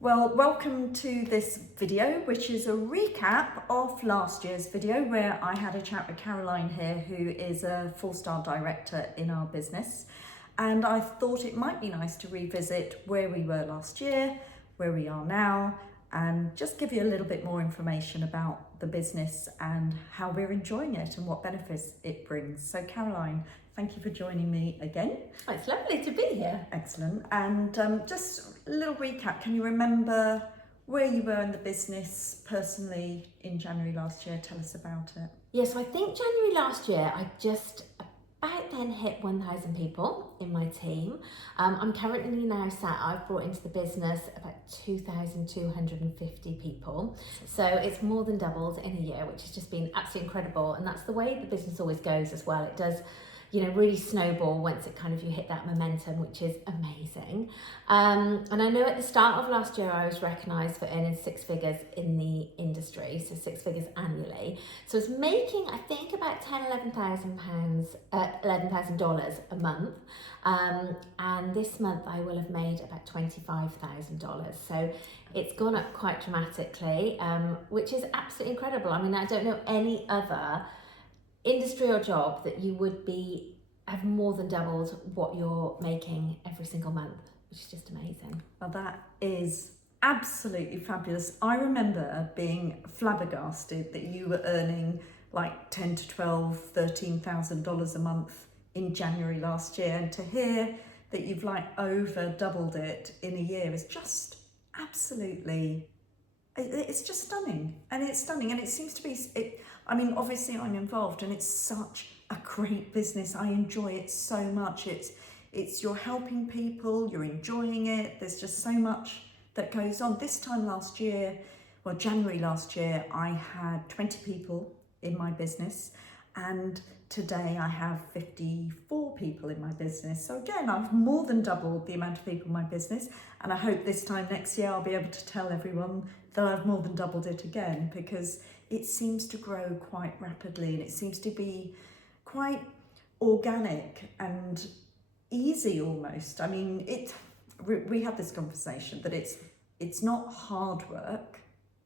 Well, welcome to this video, which is a recap of last year's video where I had a chat with Caroline here, who is a 4-star director in our business. And I thought it might be nice to revisit where we were last year, where we are now, and just give you a little bit more information about the business and how we're enjoying it and what benefits it brings. So Caroline, thank you for joining me again. Oh, it's lovely to be here. Excellent. And just a little recap, can you remember where you were in the business personally in January last year? Tell us about it. Yes, so I think January last year, I just about then hit 1,000 people in my team. I'm currently now I've brought into the business about 2,250 people. So it's more than doubled in a year, which has just been absolutely incredible. And that's the way the business always goes as well. It does, really snowball once it kind of you hit that momentum, which is amazing. And I know at the start of last year I was recognised for earning 6 figures in the industry, so 6 figures annually. So I was making, I think, about $11,000 a month. And this month I will have made about $25,000. So it's gone up quite dramatically, which is absolutely incredible. I mean, I don't know any other industry or job that you would have more than doubled what you're making every single month, which is just amazing. Well, that is absolutely fabulous. I remember being flabbergasted that you were earning like $10 to $12, $13,000 a month in January last year, and to hear that you've like over doubled it in a year is just absolutely, it's just stunning. And it's stunning, and it seems to be I mean, obviously I'm involved and it's such a great business. I enjoy it so much. It's you're helping people, you're enjoying it. There's just so much that goes on. This time last year, well, January last year, I had 20 people in my business, and today I have 54 people in my business. So again, I've more than doubled the amount of people in my business, and I hope this time next year I'll be able to tell everyone that I've more than doubled it again, because it seems to grow quite rapidly and it seems to be quite organic and easy almost. I mean, we had this conversation that it's not hard work,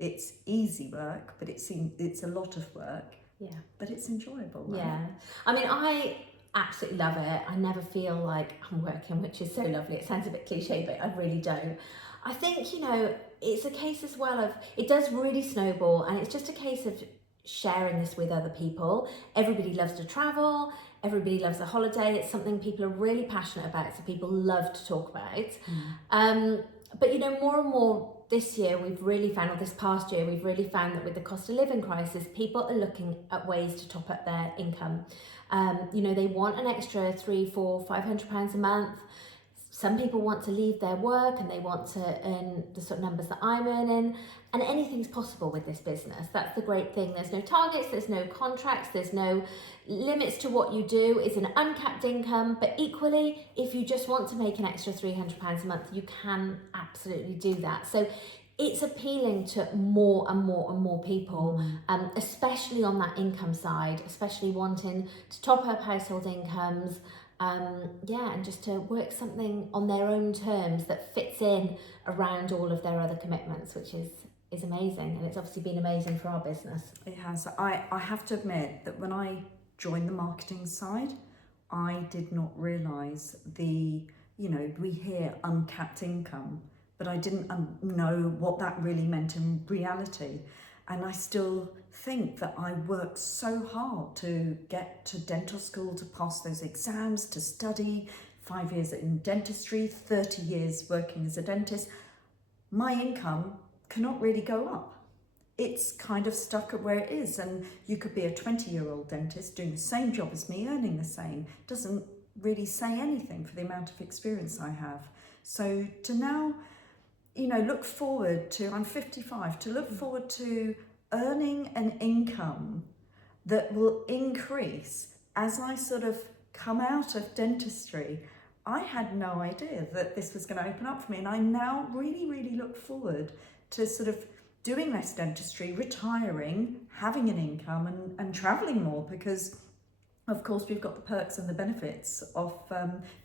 it's easy work, but it's a lot of work. Yeah. But it's enjoyable, right? Yeah. I mean, I absolutely love it. I never feel like I'm working, which is so lovely. It sounds a bit cliche, but I really don't. I think, it's a case as well of, it does really snowball, and it's just a case of sharing this with other people. Everybody loves to travel, everybody loves a holiday. It's something people are really passionate about, so people love to talk about. But more and more this year we've really found, or this past year we've really found, that with the cost of living crisis, people are looking at ways to top up their income. They want an extra £300, £400, £500 a month. Some people want to leave their work and they want to earn the sort of numbers that I'm earning, and anything's possible with this business. That's the great thing. There's no targets, there's no contracts, there's no limits to what you do. It's an uncapped income, but equally, if you just want to make an extra £300 a month, you can absolutely do that. So it's appealing to more and more and more people, especially on that income side, especially wanting to top up household incomes, and just to work something on their own terms that fits in around all of their other commitments, which is amazing. And it's obviously been amazing for our business. It has. I have to admit that when I joined the marketing side, I did not realise we hear uncapped income, but I didn't know what that really meant in reality. And I still think that I worked so hard to get to dental school, to pass those exams, to study 5 years in dentistry, 30 years working as a dentist. My income cannot really go up. It's kind of stuck at where it is. And you could be a 20-year-old dentist doing the same job as me, earning the same. Doesn't really say anything for the amount of experience I have. So to now, look forward to, I'm 55, to look forward to earning an income that will increase as I sort of come out of dentistry. I had no idea that this was going to open up for me, and I now really, really look forward to sort of doing less dentistry, retiring, having an income and travelling more, because of course we've got the perks and the benefits of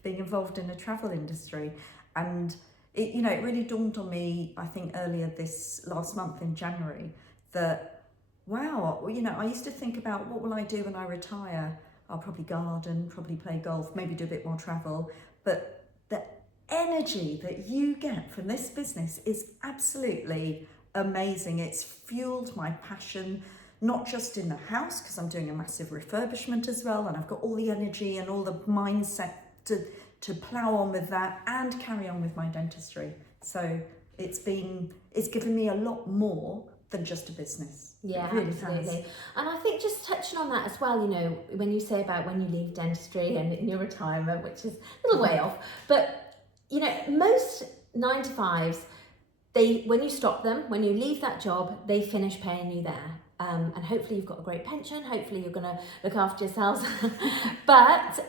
being involved in the travel industry. And it really dawned on me, I think earlier this last month in January, that, wow, I used to think about what will I do when I retire? I'll probably garden, probably play golf, maybe do a bit more travel. But the energy that you get from this business is absolutely amazing. It's fueled my passion, not just in the house, because I'm doing a massive refurbishment as well, and I've got all the energy and all the mindset to plough on with that and carry on with my dentistry. So it's given me a lot more than just a business. Yeah, It really absolutely. has. And I think just touching on that as well, when you say about when you leave dentistry and in your retirement, which is a little way off, but most 9 to 5s, when you stop them, when you leave that job, they finish paying you there. And hopefully you've got a great pension, hopefully you're going to look after yourselves. But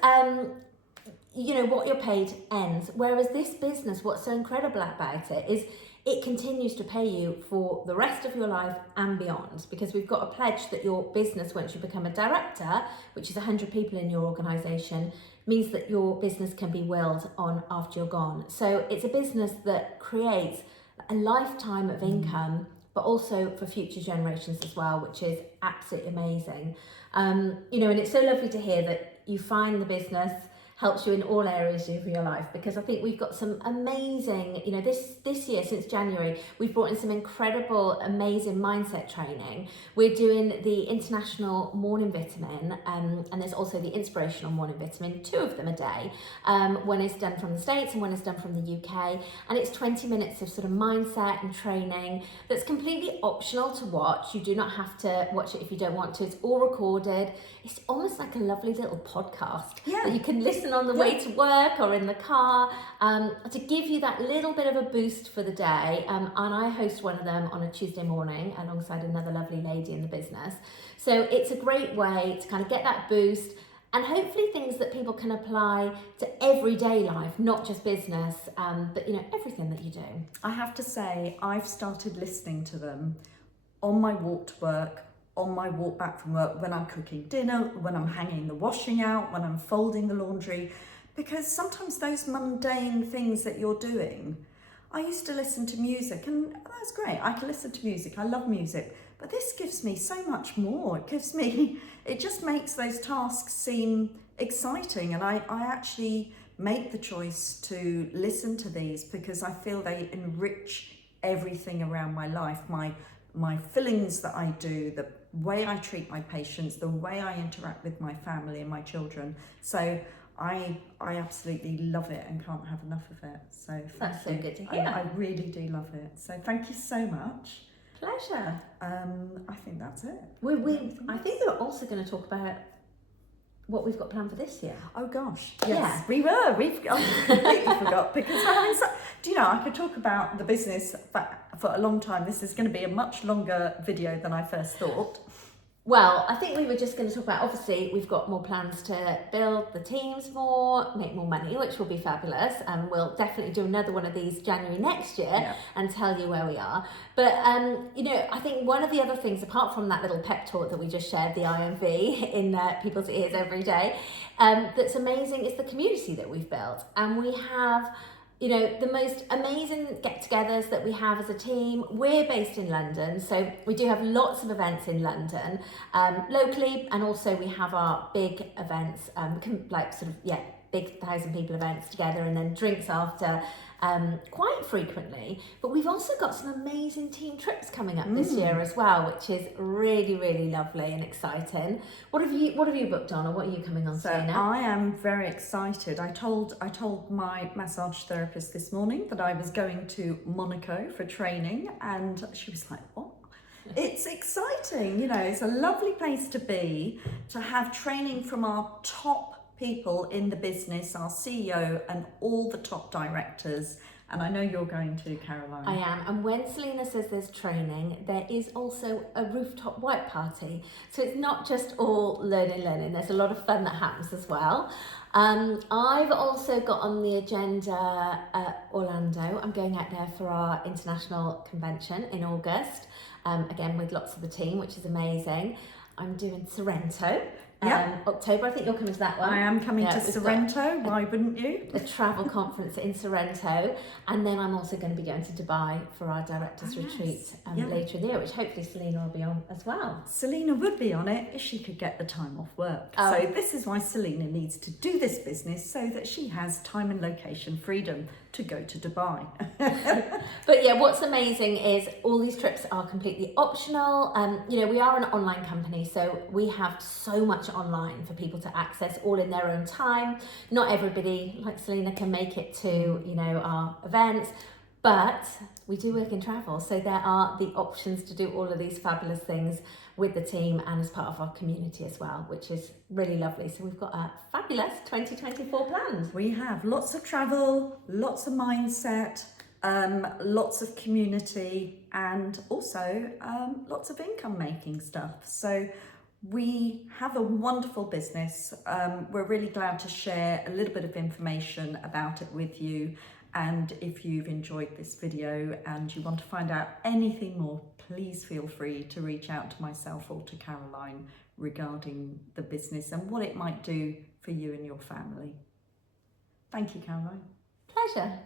what you're paid ends. Whereas this business, what's so incredible about it is it continues to pay you for the rest of your life and beyond, because we've got a pledge that your business, once you become a director, which is 100 people in your organisation, means that your business can be willed on after you're gone. So it's a business that creates a lifetime of income, but also for future generations as well, which is absolutely amazing. And it's so lovely to hear that you find the business helps you in all areas of your life, because I think we've got some amazing, this year, since January, we've brought in some incredible, amazing mindset training. We're doing the International Morning Vitamin, and there's also the Inspirational Morning Vitamin, 2 of them a day. One is done from the States and one is done from the UK, and it's 20 minutes of sort of mindset and training that's completely optional to watch. You do not have to watch it if you don't want to. It's all recorded. It's almost like a lovely little podcast that you can listen on the way to work or in the car, to give you that little bit of a boost for the day. And I host one of them on a Tuesday morning alongside another lovely lady in the business. So it's a great way to kind of get that boost, and hopefully things that people can apply to everyday life, not just business, but everything that you do. I have to say, I've started listening to them on my walk to work, on my walk back from work, when I'm cooking dinner, when I'm hanging the washing out, when I'm folding the laundry, because sometimes those mundane things that you're doing, I used to listen to music, and that's great. I can listen to music. I love music, but this gives me so much more. It just makes those tasks seem exciting, and I actually make the choice to listen to these because I feel they enrich everything around my life, my fillings that I do, the way I treat my patients, the way I interact with my family and my children. So I absolutely love it and can't have enough of it. So that's so good to hear. I really do love it. So thank you so much. Pleasure. I think that's it. I think we're also going to talk about what we've got planned for this year. Oh gosh, yes, We've completely forgot, because we're having I could talk about the business for a long time. This is going to be a much longer video than I first thought. Well, I think we were just going to talk about, obviously, we've got more plans to build the teams more, make more money, which will be fabulous. And we'll definitely do another one of these January next year and tell you where we are. But, I think one of the other things, apart from that little pep talk that we just shared, the IMV, in people's ears every day, that's amazing is the community that we've built. And we have the most amazing get-togethers that we have as a team. We're based in London, so we do have lots of events in London, locally, and also we have our big events, big 1,000 people events together, and then drinks after, quite frequently. But we've also got some amazing team trips coming up this year as well, which is really, really lovely and exciting. What have you booked on, or what are you coming on to now? I am very excited. I told my massage therapist this morning that I was going to Monaco for training, and she was like, "What?" It's exciting, it's a lovely place to be, to have training from our top people in the business, our CEO and all the top directors. And I know you're going to, Caroline. I am. And when Selena says there's training, there is also a rooftop white party. So it's not just all learning. There's a lot of fun that happens as well. I've also got on the agenda Orlando. I'm going out there for our international convention in August, again with lots of the team, which is amazing. I'm doing Sorrento October. I think you're coming to that one. I am coming to we've got Sorrento. Why wouldn't you? a travel conference in Sorrento, and then I'm also going to be going to Dubai for our directors Oh, yes. retreat Yeah. later in the year, which hopefully Selena will be on as well. Selena would be on it if she could get the time off work. Oh. So this is why Selena needs to do this business so that she has time and location freedom to go to Dubai. But yeah, what's amazing is all these trips are completely optional. You know, we are an online company, so we have so much online for people to access all in their own time. Not everybody, like Selena, can make it to, you know, our events, but we do work in travel, so there are the options to do all of these fabulous things with the team and as part of our community as well, which is really lovely. So we've got a fabulous 2024 planned. We have lots of travel, lots of mindset, lots of community, and also lots of income making stuff. So we have a wonderful business. We're really glad to share a little bit of information about it with you. And if you've enjoyed this video and you want to find out anything more, please feel free to reach out to myself or to Caroline regarding the business and what it might do for you and your family. Thank you, Caroline. Pleasure.